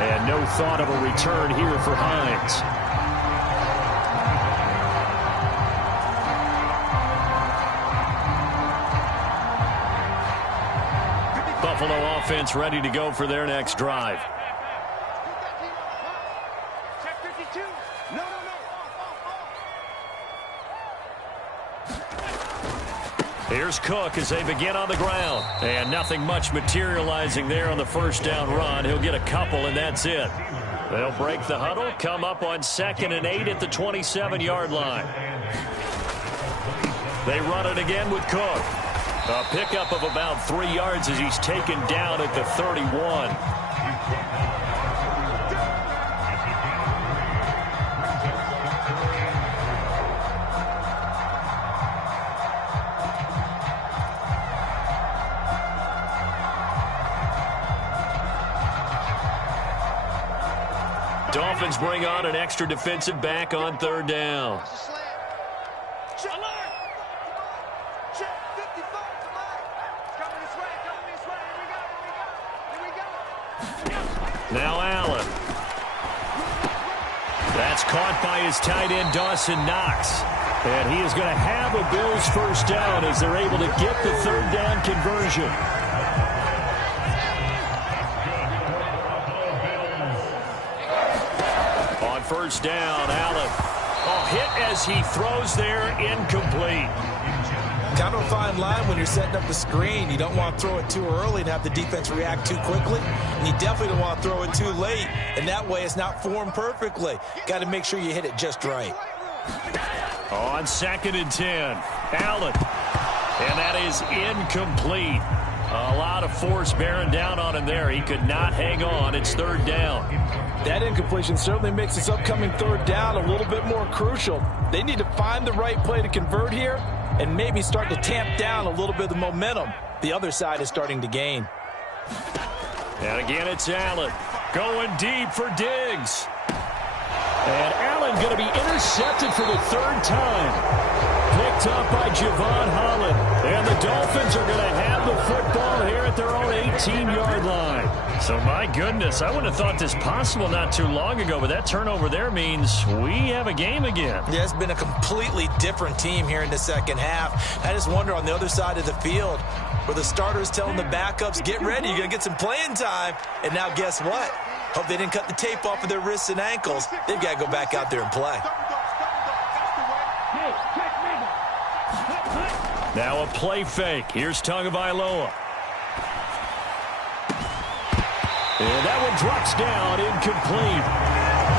And no thought of a return here for Hines. Buffalo offense ready to go for their next drive. Here's Cook as they begin on the ground. And nothing much materializing there on the first down run. He'll get a couple, and that's it. They'll break the huddle, come up on 2nd and 8 at the 27-yard line. They run it again with Cook. A pickup of about 3 yards as he's taken down at the 31. Dolphins bring on an extra defensive back on 3rd down. Now Allen. That's caught by his tight end, Dawson Knox. And he is going to have a Bills first down as they're able to get the 3rd down conversion. On 1st down, Allen. Hit as he throws there, incomplete. Kind of a fine line when you're setting up the screen. You don't want to throw it too early and have the defense react too quickly. And you definitely don't want to throw it too late. And that way it's not formed perfectly. Got to make sure you hit it just right. On 2nd and 10, Allen. And that is incomplete. A lot of force bearing down on him there. He could not hang on. It's 3rd down. That incompletion certainly makes this upcoming 3rd down a little bit more crucial. They need to find the right play to convert here and maybe start to tamp down a little bit of the momentum the other side is starting to gain. And again, it's Allen going deep for Diggs. And Allen going to be intercepted for the 3rd time. Picked up by Javon Holland. And the Dolphins are going to have the football here at their own 18-yard line. So, my goodness, I wouldn't have thought this possible not too long ago, but that turnover there means we have a game again. Yeah, it's been a completely different team here in the second half. I just wonder on the other side of the field where the starters telling the backups, get ready, you're going to get some playing time. And now guess what? Hope they didn't cut the tape off of their wrists and ankles. They've got to go back out there and play. Now a play fake. Here's Tagovailoa. And that one drops down, incomplete.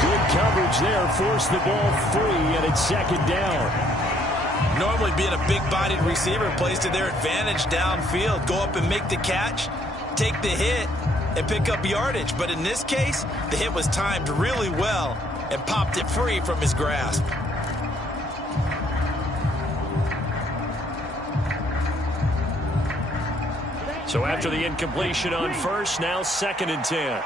Good coverage there, forced the ball free, and it's 2nd down. Normally being a big-bodied receiver plays to their advantage downfield. Go up and make the catch, take the hit, and pick up yardage. But in this case, the hit was timed really well and popped it free from his grasp. So after the incompletion on 1st, now 2nd and 10.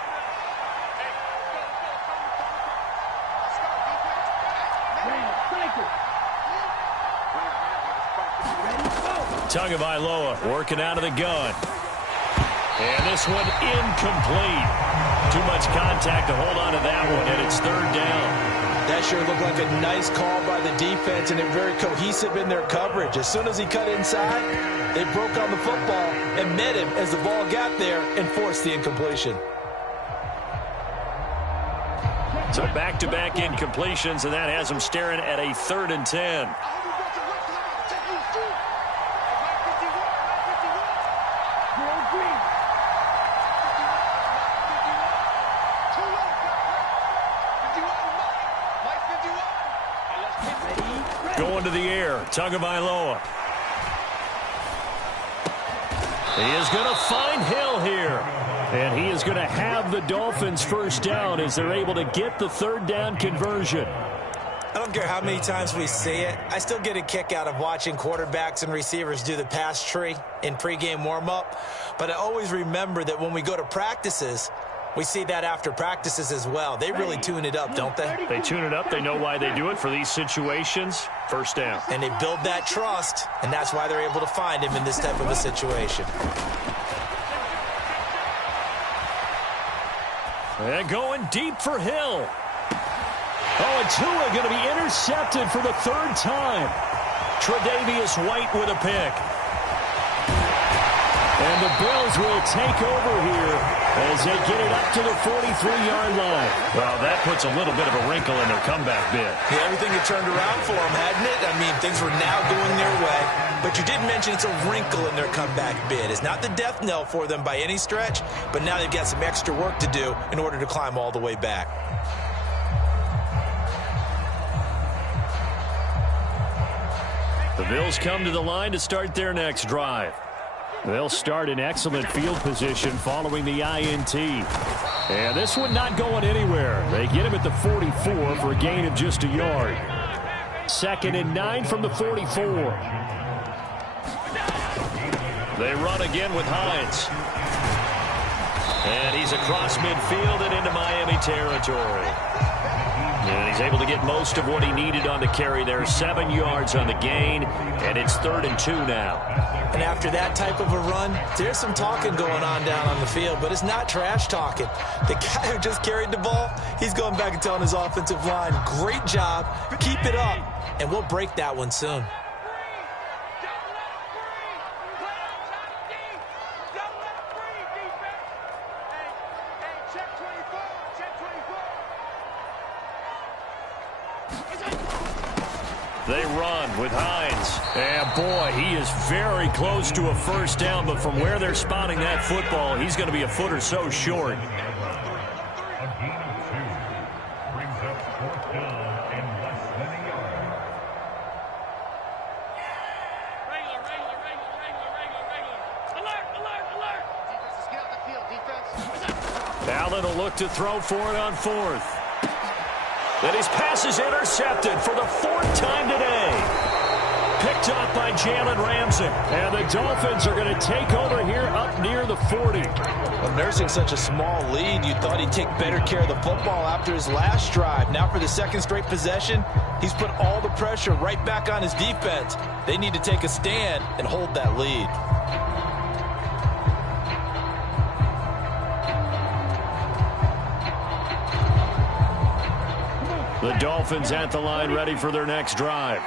Tagovailoa working out of the gun. And this one incomplete. Too much contact to hold on to that one, and it's 3rd down. That sure looked like a nice call by the defense, and they're very cohesive in their coverage. As soon as he cut inside, they broke on the football and met him as the ball got there and forced the incompletion. So back-to-back incompletions, and that has them staring at a 3rd and 10. Going to the air, Tagovailoa. He is going to find Hill here. And he is going to have the Dolphins first down as they're able to get the 3rd down conversion. I don't care how many times we see it. I still get a kick out of watching quarterbacks and receivers do the pass tree in pregame warm-up. But I always remember that when we go to practices, we see that after practices as well. They really tune it up, don't they? They tune it up. They know why they do it for these situations. First down. And they build that trust, and that's why they're able to find him in this type of a situation. And going deep for Hill. Oh, and Tua going to be intercepted for the third time. Tre'Davious White with a pick. And the Bills will take over here as they get it up to the 43-yard line. Well, that puts a little bit of a wrinkle in their comeback bid. Yeah, everything had turned around for them, hadn't it? I mean, things were now going their way. But you did mention it's a wrinkle in their comeback bid. It's not the death knell for them by any stretch, but now they've got some extra work to do in order to climb all the way back. The Bills come to the line to start their next drive. They'll start in excellent field position following the INT. And this one not going anywhere. They get him at the 44 for a gain of just a yard. 2nd and 9 from the 44. They run again with Hines. And he's across midfield and into Miami territory. And he's able to get most of what he needed on the carry there. 7 yards on the gain, and it's 3rd and 2 now. And after that type of a run, there's some talking going on down on the field, but it's not trash talking. The guy who just carried the ball, he's going back and telling his offensive line, great job, keep it up, and we'll break that one soon. They run with Hines. And, boy, he is very close to a first down, but from where they're spotting that football, he's going to be a foot or so short. Allen will look to throw for it on 4th. Then his pass is intercepted for the 4th time today. Picked up by Jalen Ramsey. And the Dolphins are going to take over here up near the 40. Well, nursing such a small lead, you thought he'd take better care of the football after his last drive. Now for the 2nd straight possession, he's put all the pressure right back on his defense. They need to take a stand and hold that lead. The Dolphins at the line ready for their next drive.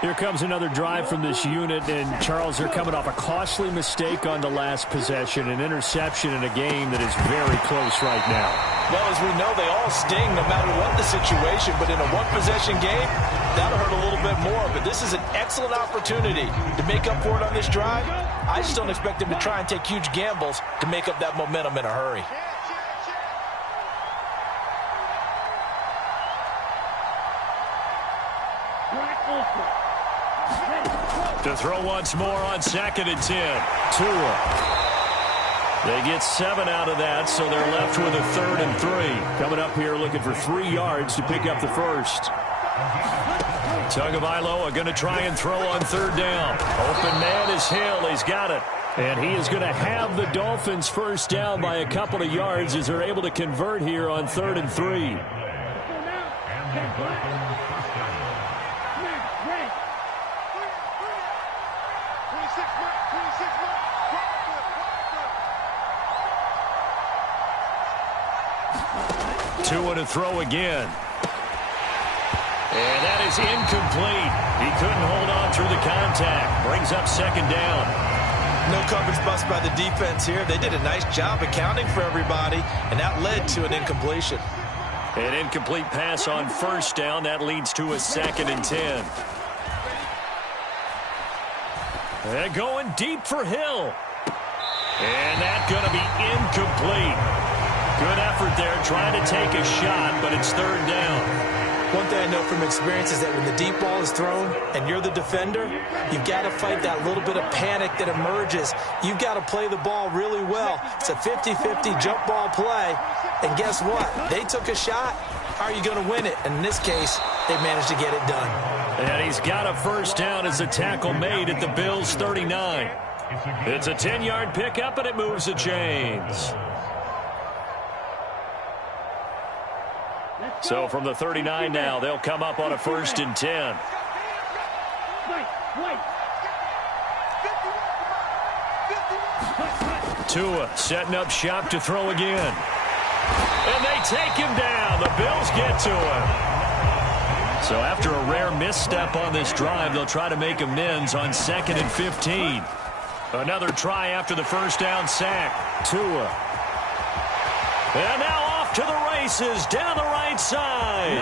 Here comes another drive from this unit, and Charles, they're coming off a costly mistake on the last possession, an interception in a game that is very close right now. Well, as we know, they all sting no matter what the situation, but in a one-possession game, that'll hurt a little bit more. But this is an excellent opportunity to make up for it on this drive. I just don't expect them to try and take huge gambles to make up that momentum in a hurry. To throw once more on 2nd and 10. Tua. They get 7 out of that, so they're left with a 3rd and 3. Coming up here looking for 3 yards to pick up the first. Tagovailoa going to try and throw on 3rd down. Open man is Hill. He's got it. And he is going to have the Dolphins first down by a couple of yards as they're able to convert here on 3rd and 3. Tua to throw again. And that is incomplete. He couldn't hold on through the contact. Brings up 2nd down. No coverage bust by the defense here. They did a nice job accounting for everybody, and that led to an incompletion. An incomplete pass on 1st down. That leads to a 2nd and 10. And going deep for Hill. And that's going to be incomplete. Good effort there, trying to take a shot, but it's 3rd down. One thing I know from experience is that when the deep ball is thrown and you're the defender, you've got to fight that little bit of panic that emerges. You've got to play the ball really well. It's a 50-50 jump ball play, and guess what? They took a shot. How are you going to win it? And in this case, they managed to get it done. And he's got a first down as a tackle made at the Bills' 39. It's a 10-yard pickup, and it moves the chains. So from the 39 now, they'll come up on a 1st and 10. Tua setting up shop to throw again. And they take him down. The Bills get to him. So after a rare misstep on this drive, they'll try to make amends on 2nd and 15. Another try after the first down sack. Tua. And now off to the races down the right side.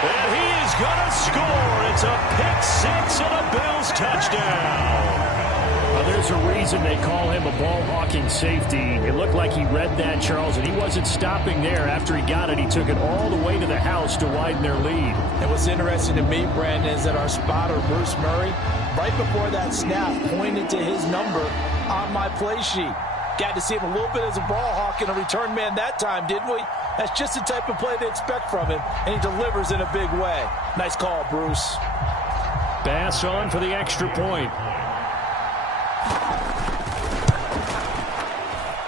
And he is going to score. It's a pick six and a Bills touchdown. Well, there's a reason they call him a ball-hawking safety. It looked like he read that, Charles, and he wasn't stopping there. After he got it, he took it all the way to the house to widen their lead. And what's interesting to me, Brandon, is that our spotter, Bruce Murray, right before that snap, pointed to his number on my play sheet. Got to see him a little bit as a ball hawk and a return man that time, didn't we? That's just the type of play they expect from him, and he delivers in a big way. Nice call, Bruce. Bass on for the extra point.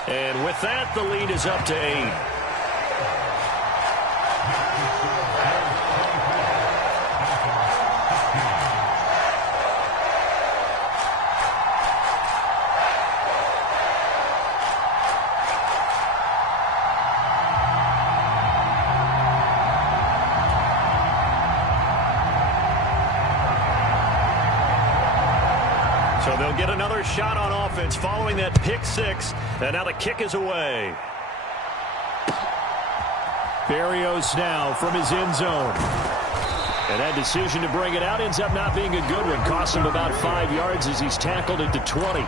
And with that, the lead is up to 8. So they'll get another shot on offense following that pick six. And now the kick is away. Berrios now from his end zone. And that decision to bring it out ends up not being a good one. Costs him about 5 yards as he's tackled it to 20.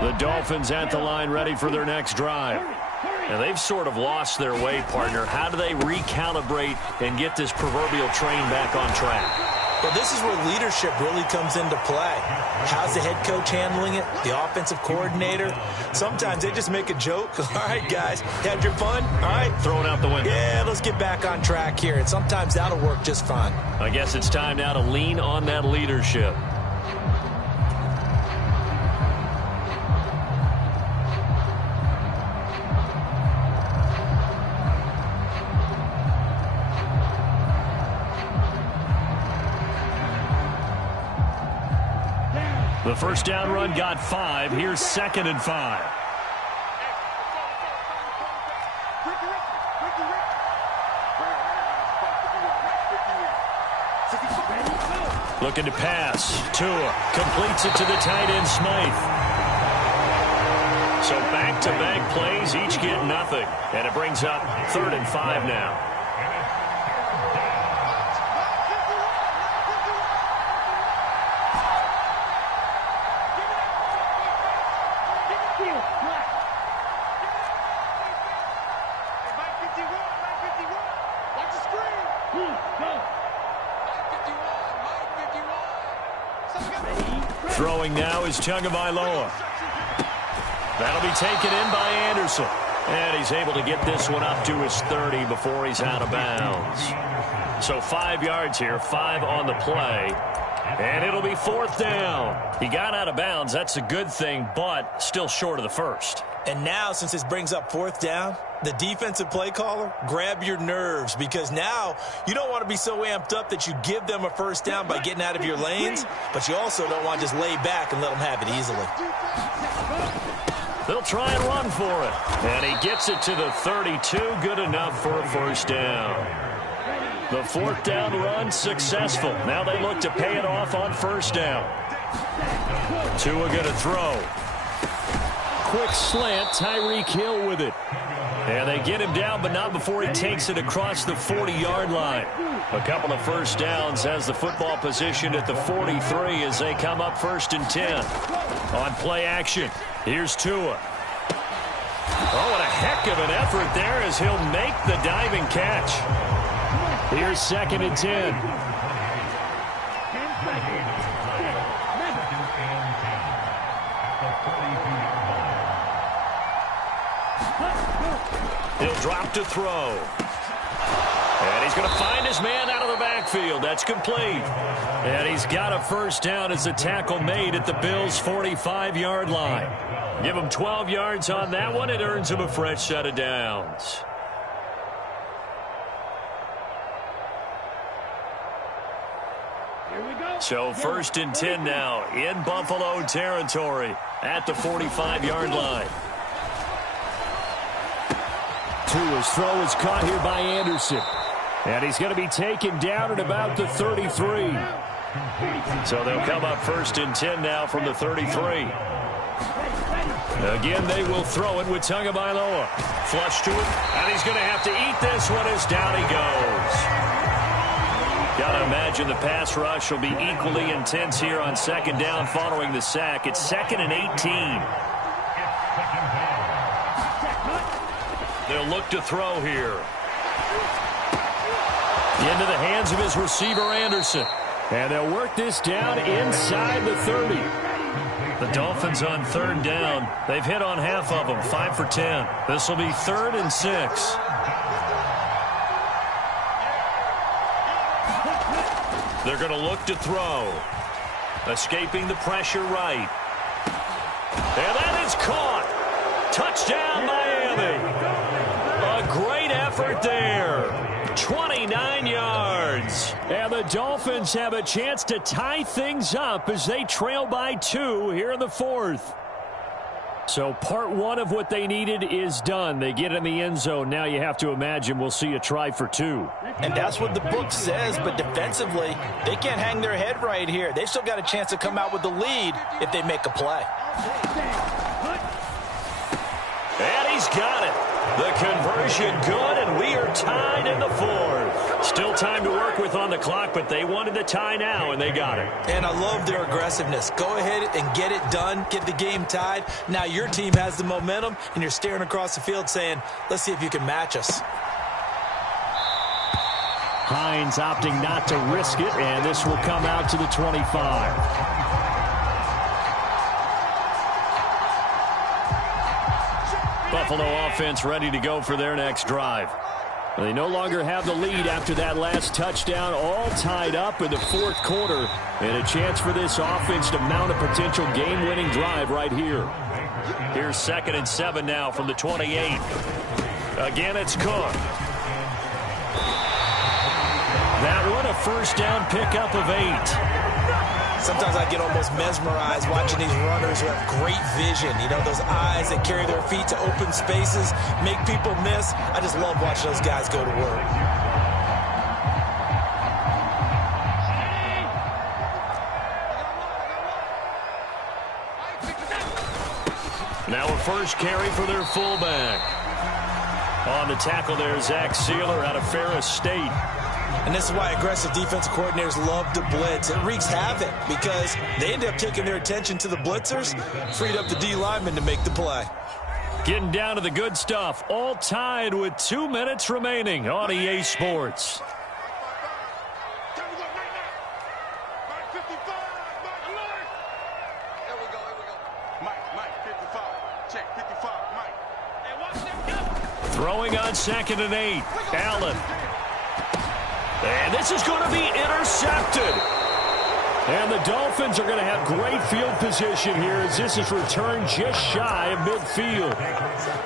The Dolphins at the line ready for their next drive. And they've sort of lost their way, partner. How do they recalibrate and get this proverbial train back on track? Well, this is where leadership really comes into play. How's the head coach handling it? The offensive coordinator? Sometimes they just make a joke. All right, guys, had your fun? All right. Throw it out the window. Yeah, let's get back on track here. And sometimes that'll work just fine. I guess it's time now to lean on that leadership. The first down run got 5. Here's 2nd and 5. Looking to pass. Tua completes it to the tight end, Smythe. So back-to-back plays, each get nothing. And it brings up 3rd and 5 now. Throwing now is Tagovailoa. That'll be taken in by Anderson. And he's able to get this one up to his 30 before he's out of bounds. So 5 yards here, 5 on the play. And it'll be 4th down. He got out of bounds. That's a good thing, but still short of the first. And now, since this brings up 4th down, the defensive play caller, grab your nerves, because now you don't want to be so amped up that you give them a first down by getting out of your lanes, but you also don't want to just lay back and let them have it easily. They'll try and run for it. And he gets it to the 32. Good enough for a first down. The 4th down run successful. Now they look to pay it off on first down. Tua going to throw. Quick slant, Tyreek Hill with it. And they get him down, but not before he takes it across the 40-yard line. A couple of first downs as the football positioned at the 43 as they come up 1st and 10. On play action, here's Tua. Oh, what a heck of an effort there as he'll make the diving catch. Here's 2nd and 10. He'll drop to throw. And he's going to find his man out of the backfield. That's complete. And he's got a first down as the tackle made at the Bills' 45-yard line. Give him 12 yards on that one. It earns him a fresh set of downs. So 1st and 10 now in Buffalo territory at the 45-yard line. Tua's throw is caught here by Anderson. And he's going to be taken down at about the 33. So they'll come up 1st and 10 now from the 33. Again, they will throw it with Tagovailoa. Flush to it, and he's going to have to eat this one as down he goes. Got to imagine the pass rush will be equally intense here on 2nd down following the sack. It's 2nd and 18. They'll look to throw here. Into the hands of his receiver, Anderson. And they'll work this down inside the 30. The Dolphins on 3rd down. They've hit on half of them, 5 for 10. This will be 3rd and 6. They're going to look to throw. Escaping the pressure right. And that is caught. Touchdown, Miami. A great effort there. 29 yards. And the Dolphins have a chance to tie things up as they trail by 2 here in the 4th. So part 1 of what they needed is done. They get in the end zone. Now you have to imagine we'll see a try for 2. And that's what the book says, but defensively, they can't hang their head right here. They've still got a chance to come out with the lead if they make a play. And he's got it. The conversion good, and we are tied in the 4th. Still time to work with on the clock, but they wanted the tie now, and they got it. And I love their aggressiveness. Go ahead and get it done, get the game tied. Now your team has the momentum, and you're staring across the field saying, let's see if you can match us. Hines opting not to risk it, and this will come out to the 25. Buffalo offense ready to go for their next drive. They no longer have the lead after that last touchdown, all tied up in the 4th quarter, and a chance for this offense to mount a potential game-winning drive right here. Here's 2nd and 7 now from the 28. Again, it's Cook. That one, a first down pickup of 8. Sometimes I get almost mesmerized watching these runners who have great vision. You know, those eyes that carry their feet to open spaces, make people miss. I just love watching those guys go to work. Now a first carry for their fullback. On the tackle there, Zach Sealer out of Ferris State. And this is why aggressive defensive coordinators love to blitz. It wreaks havoc because they end up taking their attention to the blitzers, freed up the D lineman to make the play. Getting down to the good stuff. All tied with 2 minutes remaining on EA Sports. Throwing on 2nd and 8. Allen. And this is going to be intercepted. And the Dolphins are going to have great field position here as this is returned just shy of midfield.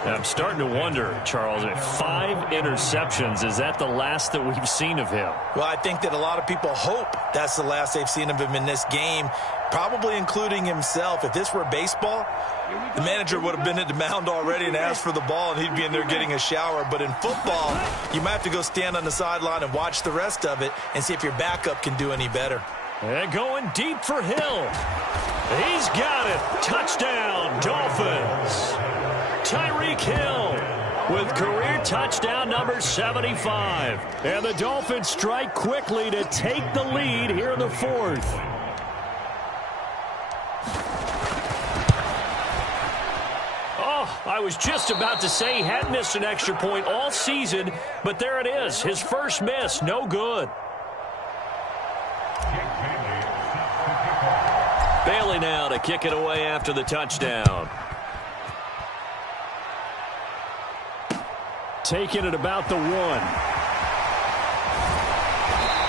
I'm starting to wonder, Charles, if 5 interceptions, is that the last that we've seen of him? Well, I think that a lot of people hope that's the last they've seen of him in this game, probably including himself. If this were baseball, the manager would have been at the mound already and asked for the ball, and he'd be in there getting a shower. But in football, you might have to go stand on the sideline and watch the rest of it and see if your backup can do any better. And going deep for Hill. He's got it. Touchdown, Dolphins. Tyreek Hill with career touchdown number 75. And the Dolphins strike quickly to take the lead here in the 4th. Oh, I was just about to say he hadn't missed an extra point all season, but there it is. His first miss, no good. Bailey now to kick it away after the touchdown. Taking it about the 1.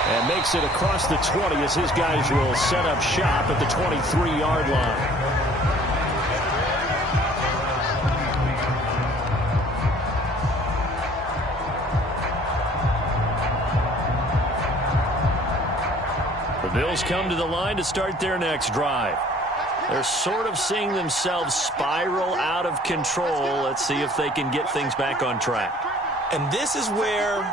And makes it across the 20 as his guys will set up shop at the 23-yard line. The Bills come to the line to start their next drive. They're sort of seeing themselves spiral out of control. Let's see if they can get things back on track. And this is where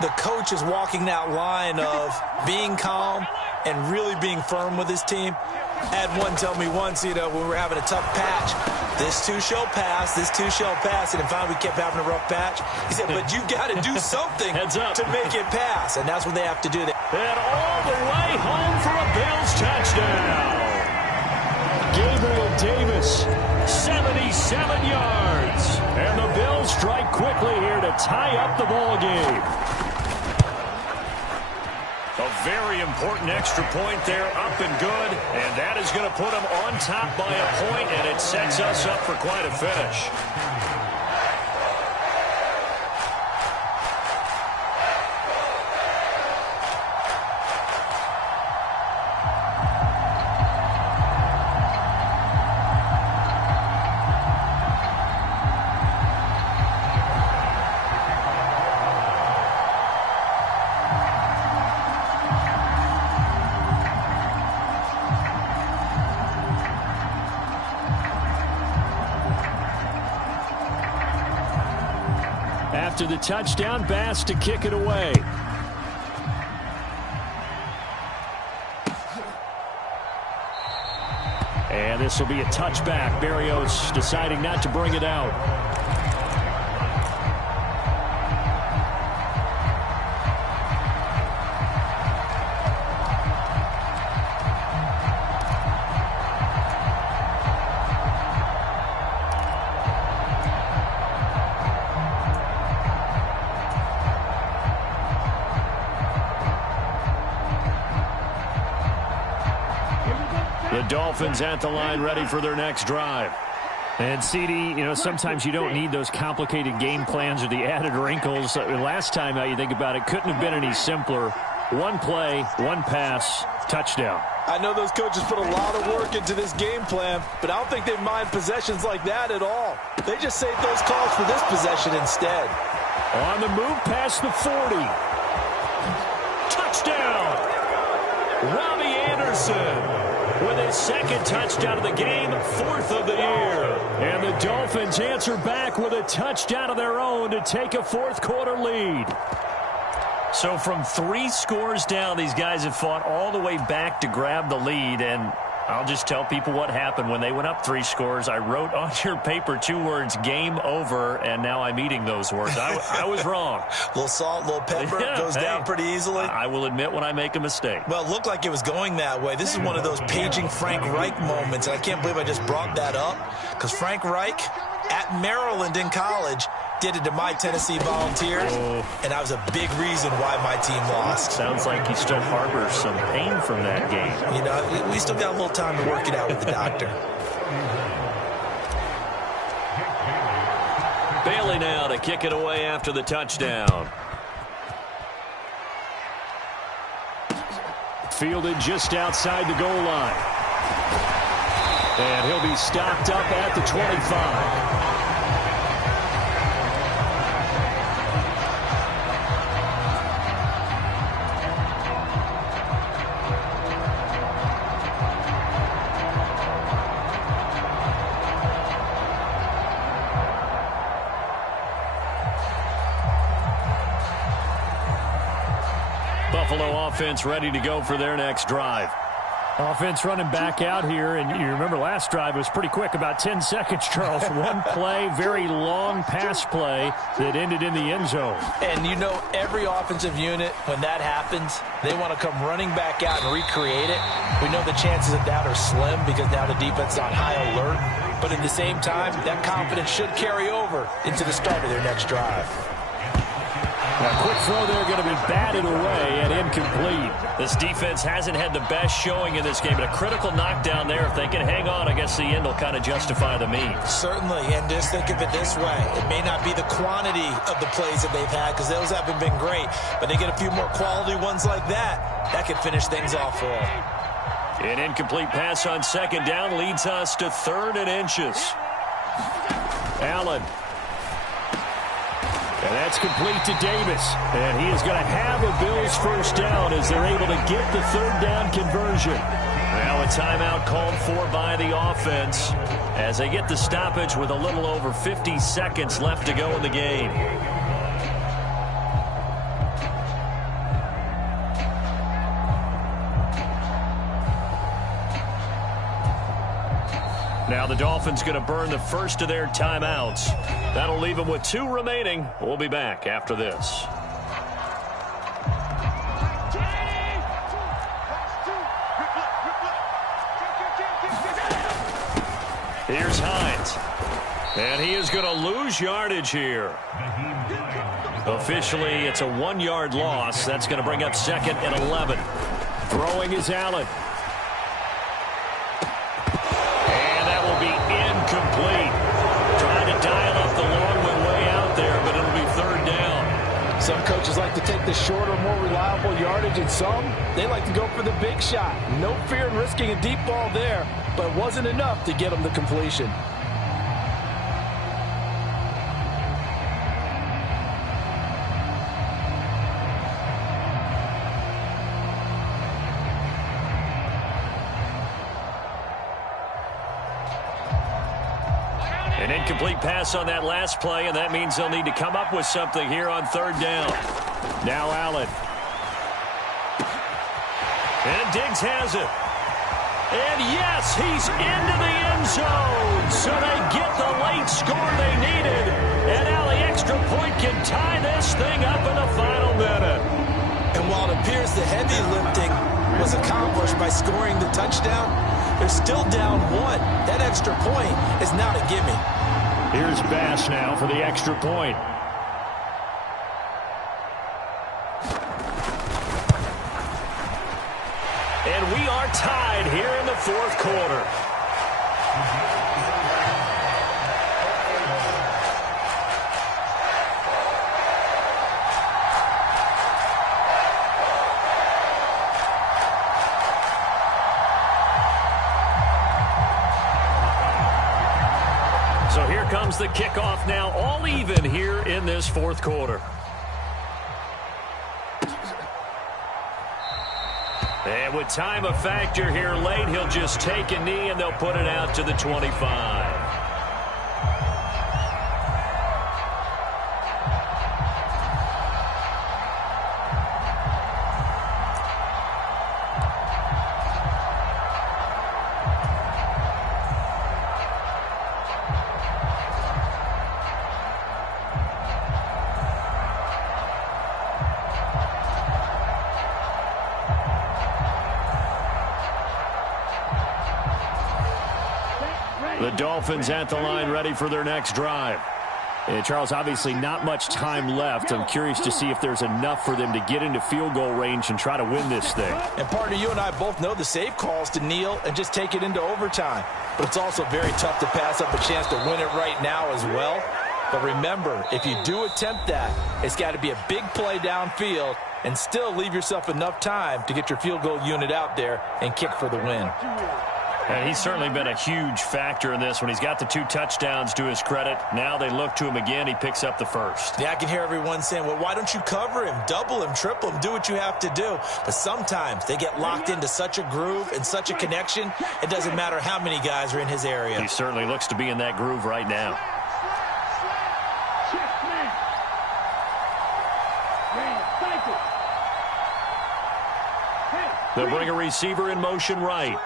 the coach is walking that line of being calm and really being firm with his team. I had one tell me once, when we were having a tough patch, this too shall pass, this too shall pass. And finally we kept having a rough patch. He said, but you've got to do something to make it pass. And that's what they have to do. And all the way home for a Bills touchdown. Gabriel Davis, 77 yards. And the Bills strike quickly here to tie up the ball game. A very important extra point there, up and good. And that is going to put them on top by a point, and it sets us up for quite a finish. After the touchdown, Bass to kick it away. And this will be a touchback. Berrios deciding not to bring it out. Dolphins at the line, ready for their next drive. And CD, sometimes you don't need those complicated game plans or the added wrinkles. Last time, you think about it, couldn't have been any simpler. One play, one pass, touchdown. I know those coaches put a lot of work into this game plan, but I don't think they mind possessions like that at all. They just save those calls for this possession instead. On the move past the 40. Touchdown! Robbie Anderson with his second touchdown of the game, fourth of the year. And the Dolphins answer back with a touchdown of their own to take a fourth-quarter lead. So from 3 scores down, these guys have fought all the way back to grab the lead. And I'll just tell people what happened when they went up 3 scores. I wrote on your paper 2 words, game over, and now I'm eating those words. I was wrong. A little salt, a little pepper, goes down pretty easily. I will admit when I make a mistake. Well, it looked like it was going that way. This is one of those paging Frank Reich moments, and I can't believe I just brought that up, because Frank Reich at Maryland in college did it to my Tennessee Volunteers, and that was a big reason why my team lost. Sounds like he still harbors some pain from that game. We still got a little time to work it out with the doctor. Bailey now to kick it away after the touchdown. Fielded just outside the goal line. And he'll be stopped up at the 25. Buffalo offense ready to go for their next drive. Offense running back out here, and you remember last drive was pretty quick, about 10 seconds, Charles. One play, very long pass play that ended in the end zone. And every offensive unit, when that happens, they want to come running back out and recreate it. We know the chances of that are slim because now the defense is on high alert. But at the same time, that confidence should carry over into the start of their next drive. A quick throw there going to be batted away and incomplete. This defense hasn't had the best showing in this game, but a critical knockdown there. If they can hang on, I guess the end will kind of justify the means. Certainly, and just think of it this way. It may not be the quantity of the plays that they've had because those haven't been great, but they get a few more quality ones like that could finish things off for them. An incomplete pass on second down leads us to 3rd and inches. Allen. And that's complete to Davis. And he is going to have a Bills first down as they're able to get the 3rd down conversion. Now a timeout called for by the offense as they get the stoppage with a little over 50 seconds left to go in the game. Now the Dolphins going to burn the first of their timeouts. That'll leave them with 2 remaining. We'll be back after this. Here's Hines. And he is going to lose yardage here. Officially, it's a 1-yard loss. That's going to bring up 2nd and 11. Throwing is Allen. Incomplete. Trying to dial up the long way out there, but it'll be 3rd down. Some coaches like to take the shorter, more reliable yardage, and some, they like to go for the big shot. No fear in risking a deep ball there, but it wasn't enough to get them to completion. An incomplete pass on that last play, and that means they'll need to come up with something here on 3rd down. Now Allen. And Diggs has it. And yes, he's into the end zone. So they get the late score they needed. And now the extra point can tie this thing up in the final minute. And while it appears the heavy lifting was accomplished by scoring the touchdown, they're still down 1. That extra point is not a gimme. Here's Bass now for the extra point. And we are tied here in the 4th quarter. So here comes the kickoff now, all even here in this 4th quarter. And with time a factor here late, he'll just take a knee and they'll put it out to the 25. The Dolphins at the line ready for their next drive. And Charles, obviously not much time left. I'm curious to see if there's enough for them to get into field goal range and try to win this thing. And partner, you and I both know the safe calls to kneel and just take it into overtime. But it's also very tough to pass up a chance to win it right now as well. But remember, if you do attempt that, it's got to be a big play downfield and still leave yourself enough time to get your field goal unit out there and kick for the win. And he's certainly been a huge factor in this when he's got the 2 touchdowns to his credit. Now they look to him again. He picks up the first. Yeah, I can hear everyone saying, well, why don't you cover him, double him, triple him, do what you have to do. But sometimes they get locked into such a groove and such a connection, it doesn't matter how many guys are in his area. He certainly looks to be in that groove right now. They'll bring a receiver in motion right.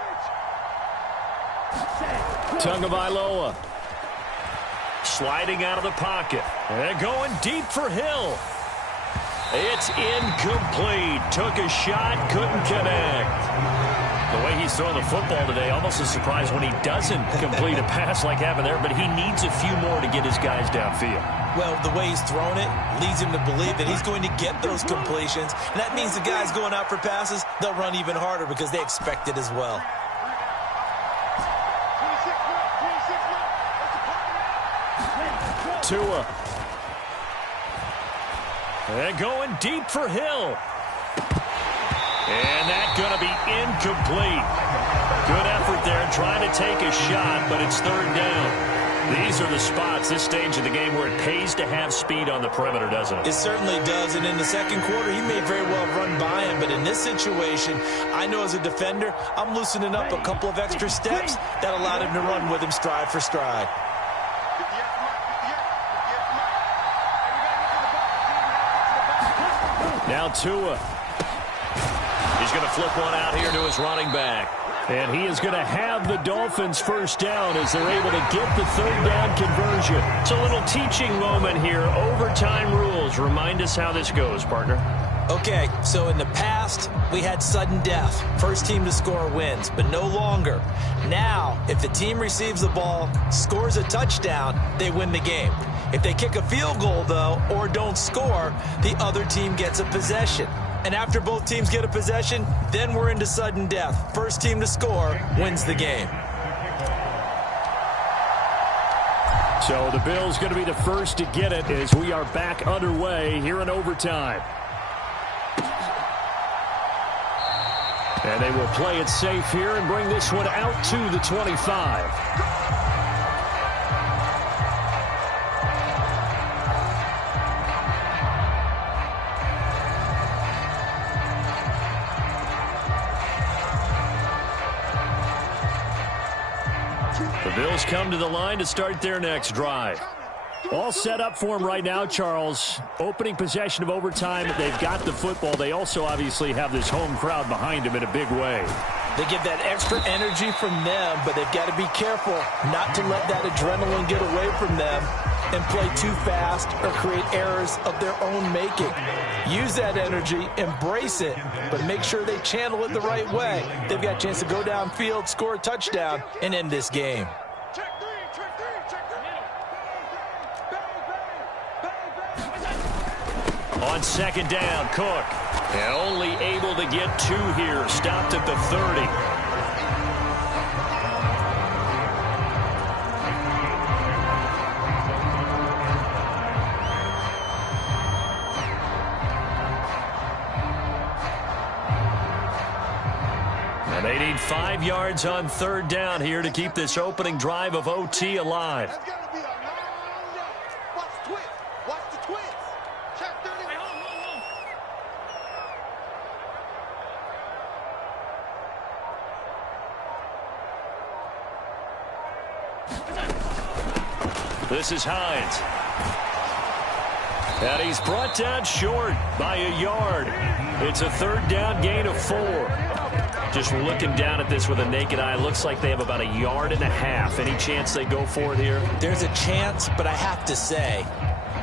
Tagovailoa. Sliding out of the pocket. And going deep for Hill. It's incomplete. Took a shot, couldn't connect. The way he he's throwing the football today. Almost a surprise when he doesn't complete a pass like happened there, but he needs a few more to get his guys downfield. Well, the way he's thrown it leads him to believe that he's going to get those completions, and that means the guys going out for passes, they'll run even harder because they expect it as well. Tua. And going deep for Hill. And that's going to be incomplete. Good effort there trying to take a shot, but it's third down. These are the spots, this stage of the game, where it pays to have speed on the perimeter, doesn't it? It certainly does, and in the second quarter, he may very well run by him, but in this situation, I know as a defender, I'm loosening up a couple of extra steps that allowed him to run with him stride for stride. Now Tua. He's going to flip one out here to his running back. And he is going to have the Dolphins first down as they're able to get the third down conversion. It's a little teaching moment here. Overtime rules. Remind us how this goes, partner. Okay, so in the past, we had sudden death. First team to score wins, but no longer. Now, if the team receives the ball, scores a touchdown, they win the game. If they kick a field goal, though, or don't score, the other team gets a possession. And after both teams get a possession, then we're into sudden death. First team to score wins the game. So the Bills going to be the first to get it as we are back underway here in overtime. And they will play it safe here and bring this one out to the 25. The Bills come to the line to start their next drive. All set up for them right now, Charles. Opening possession of overtime. They've got the football. They also obviously have this home crowd behind them in a big way. They get that extra energy from them, but they've got to be careful not to let that adrenaline get away from them and play too fast or create errors of their own making. Use that energy, embrace it, but make sure they channel it the right way. They've got a chance to go downfield, score a touchdown, and end this game. On second down, Cook. And only able to get two here. Stopped at the 30. And they need 5 yards on third down here to keep this opening drive of OT alive. This is Hines. And he's brought down short by a yard. It's a third down gain of 4. Just looking down at this with a naked eye, looks like they have about 1.5 yards. Any chance they go for it here? There's a chance, but I have to say,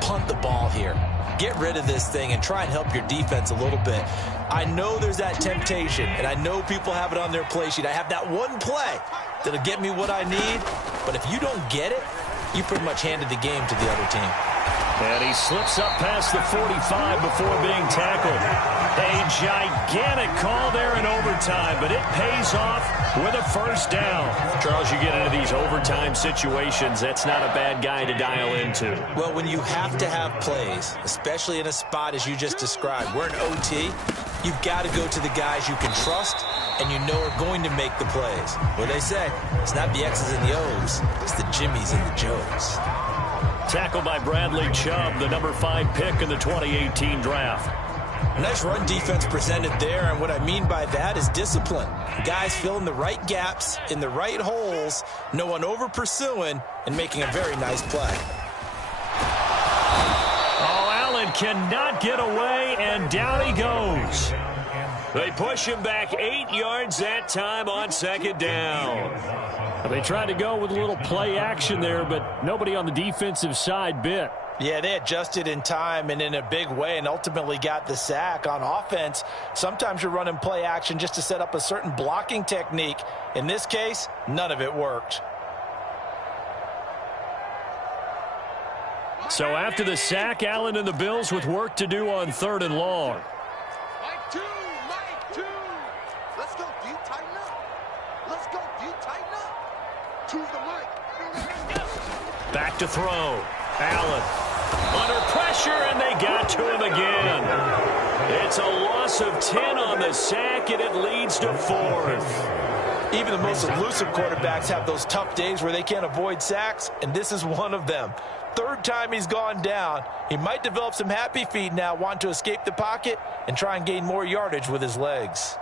punt the ball here. Get rid of this thing and try and help your defense a little bit. I know there's that temptation, and I know people have it on their play sheet. I have that one play that'll get me what I need, but if you don't get it, you pretty much handed the game to the other team. And he slips up past the 45 before being tackled. A gigantic call there in overtime, but it pays off with a first down. Charles, you get into these overtime situations, that's not a bad guy to dial into. Well, when you have to have plays, especially in a spot as you just described, we're in OT, you've got to go to the guys you can trust and you know are going to make the plays. What they say, it's not the X's and the O's, it's the Jimmies and the Joes. Tackled by Bradley Chubb, the number 5 pick in the 2018 draft. A nice run defense presented there, and what I mean by that is discipline. Guys filling the right gaps in the right holes, no one over pursuing, and making a very nice play. Oh, Allen cannot get away, and down he goes. They push him back 8 yards that time on second down. They tried to go with a little play action there, but nobody on the defensive side bit. Yeah, they adjusted in time and in a big way and ultimately got the sack. On offense, sometimes you're running play action just to set up a certain blocking technique. In this case, none of it worked. So after the sack, Allen and the Bills with work to do on 3rd and long. Mike two. Let's go deep, tighten up. Let's go deep, tighten up. To the mic. Back to throw. Allen under pressure, and they got to him again. It's a loss of 10 on the sack, and it leads to 4th. Even the most elusive quarterbacks have those tough days where they can't avoid sacks, and this is one of them. 3rd time he's gone down. He might develop some happy feet now, wanting to escape the pocket and try and gain more yardage with his legs.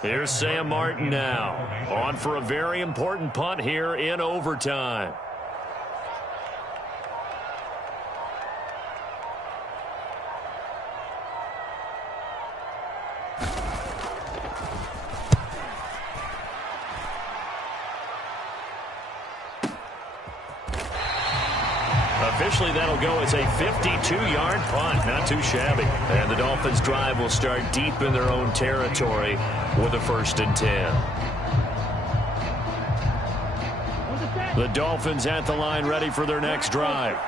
Here's Sam Martin now, on for a very important punt here in overtime. Officially, that'll go as a 52-yard punt. Not too shabby. And the Dolphins' drive will start deep in their own territory with a 1st and 10. The Dolphins at the line, ready for their next drive.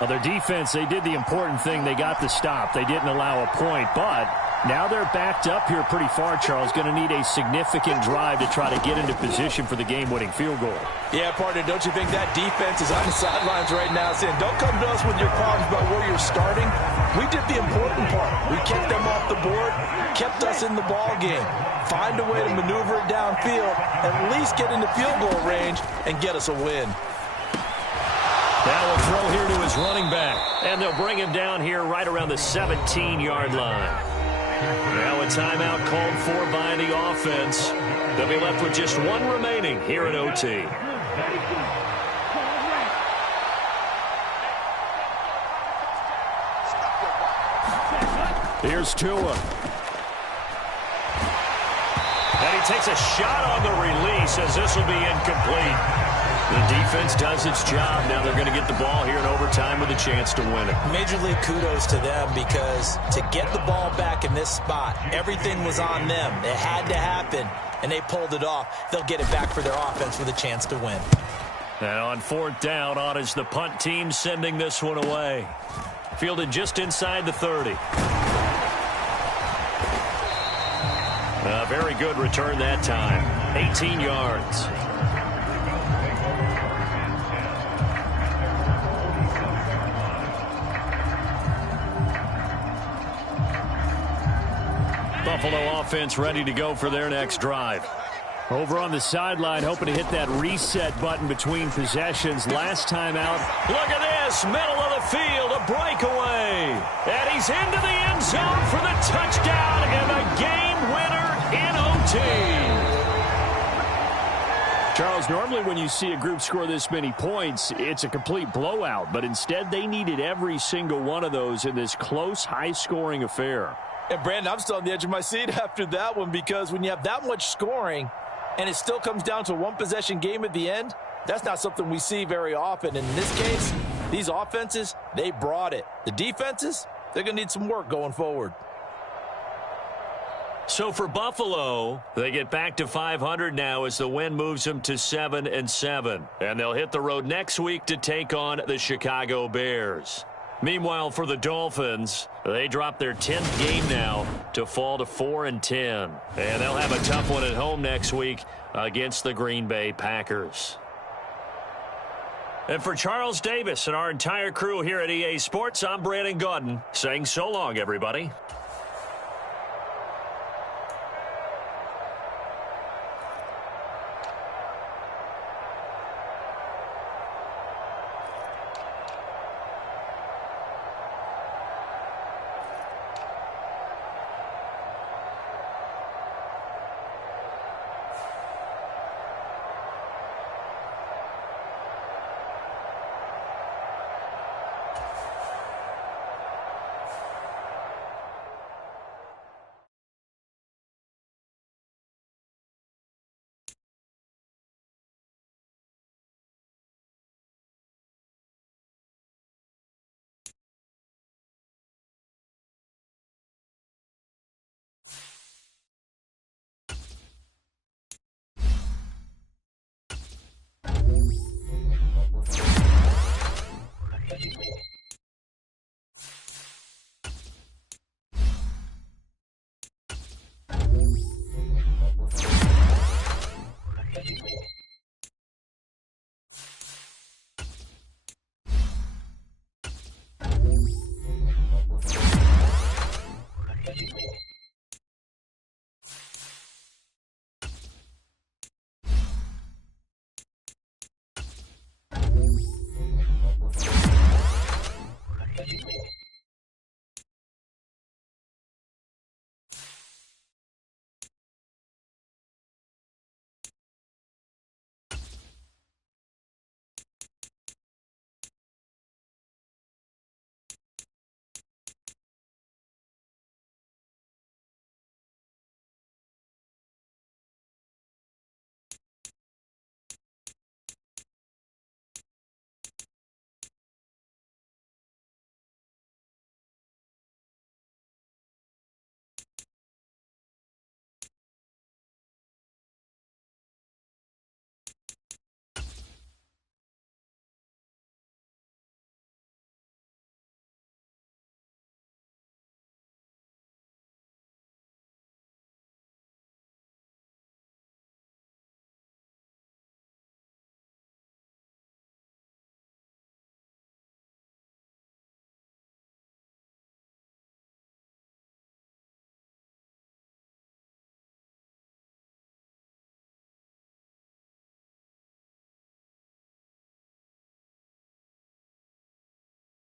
Well, their defense, they did the important thing. They got the stop. They didn't allow a point, but now they're backed up here pretty far, Charles. Going to need a significant drive to try to get into position for the game-winning field goal. Yeah, partner, don't you think that defense is on the sidelines right now saying, don't come to us with your problems about where you're starting. We did the important part. We kept them off the board, kept us in the ball game. Find a way to maneuver it downfield, at least get into field goal range, and get us a win. Now we'll throw here to his running back, and they'll bring him down here right around the 17-yard line. Now a timeout called for by the offense. They'll be left with just one remaining here at OT. Here's Tua. And he takes a shot on the release as this will be incomplete. The defense does its job. Now they're going to get the ball here in overtime with a chance to win it. Major league kudos to them, because to get the ball back in this spot, everything was on them. It had to happen, and they pulled it off. They'll get it back for their offense with a chance to win. And on 4th down, on is the punt team sending this one away. Fielded just inside the 30. A very good return that time. 18 yards. Buffalo offense ready to go for their next drive. Over on the sideline, hoping to hit that reset button between possessions. Last time out, look at this, middle of the field, a breakaway. And he's into the end zone for the touchdown and the game winner in OT. Charles, normally when you see a group score this many points, it's a complete blowout. But instead, they needed every single one of those in this close, high-scoring affair. And, Brandon, I'm still on the edge of my seat after that one, because when you have that much scoring and it still comes down to a one-possession game at the end, that's not something we see very often. And in this case, these offenses, they brought it. The defenses, they're going to need some work going forward. So for Buffalo, they get back to 500 now as the win moves them to 7-7. And they'll hit the road next week to take on the Chicago Bears. Meanwhile, for the Dolphins, they drop their 10th game now to fall to 4-10. And they'll have a tough one at home next week against the Green Bay Packers. And for Charles Davis and our entire crew here at EA Sports, I'm Brandon Gaudin saying so long, everybody.